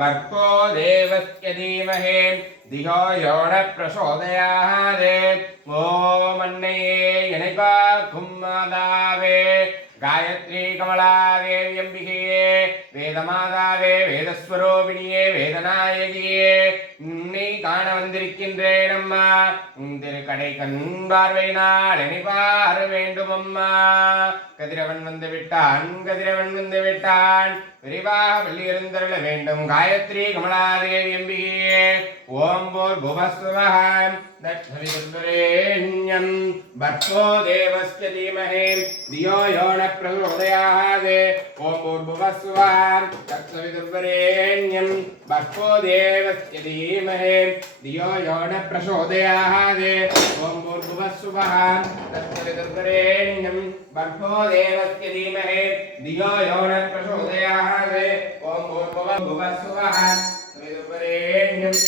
भर्गो देवस्य धीमहि धियो यो न प्रचोदयात् ओम अन्नये यनिकाकुं मादावे गायत्री कमलादेवी अंबिके वेदमादावे वेदस्वरूपिणिये वेदनायकिये நீ காண வந்திருக்கின்றேன் அம்மா திருக்கடை கண்பார்வையினால் எனிபார வேண்டும் அம்மா கதிரவன் வந்து விட்டான் விரிவாக பள்ளி எழுந்தருள வேண்டும் காயத்ரி கமலாதேவி அம்பிகையே ஓம் போர் புவஸ்வஹம் தத்விதுர்வரேண்யம் பர்கோ தேவஸ்ய தீமஹி தியோ யோ ந பிரச்சோதயாத் ஓம் போர் புவஸ்வஹம் தத்விதுர்வரேண்யம் பர்கோ தேவஸ்ய தீமஹி தியோ யோ ந பிரச்சோதயாத் ஓம் போர் புவஸ்வஹம் தத்விதுர்வரேண்யம் பர்கோ தேவஸ்ய தீமஹி தியோ யோ ந பிரச்சோதயாத் ஓம் போர் புவஸ்வஹம் தத்விதுர்வரேண்யம்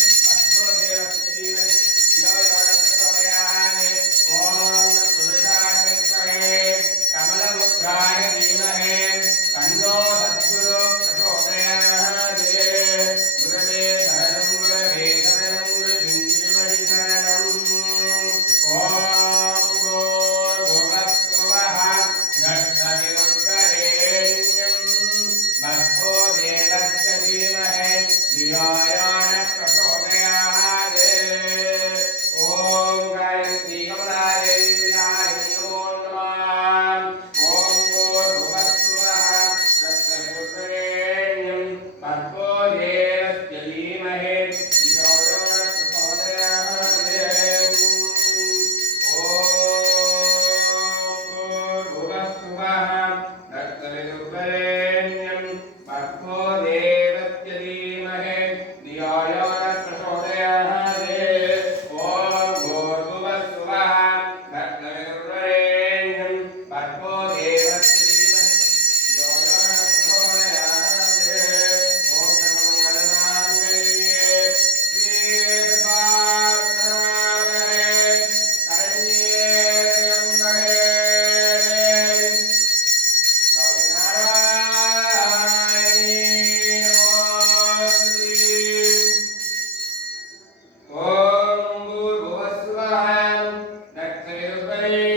Hare